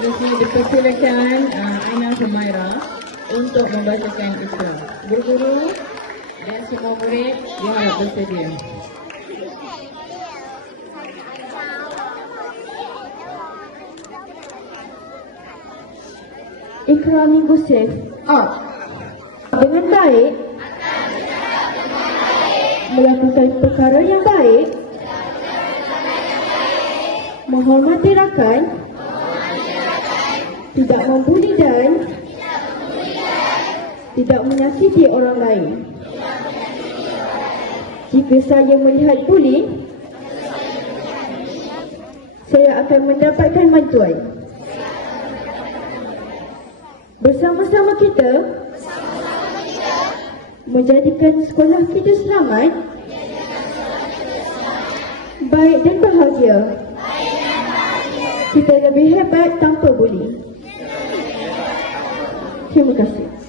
Di sini dipersilakan Aina Humaira untuk membacakan Isra. Guru-guru dan semua murid diharap bersedia. Ikra Minggu Syekh dengan baik melakukan perkara yang baik, menghormati rakan, tidak membuli dan tidak menyakiti orang lain. Jika saya melihat buli, saya akan mendapatkan bantuan. Bersama-sama kita menjadikan sekolah kita selamat, baik dan bahagia. Kita lebih hebat tanpa buli. Terima kasih.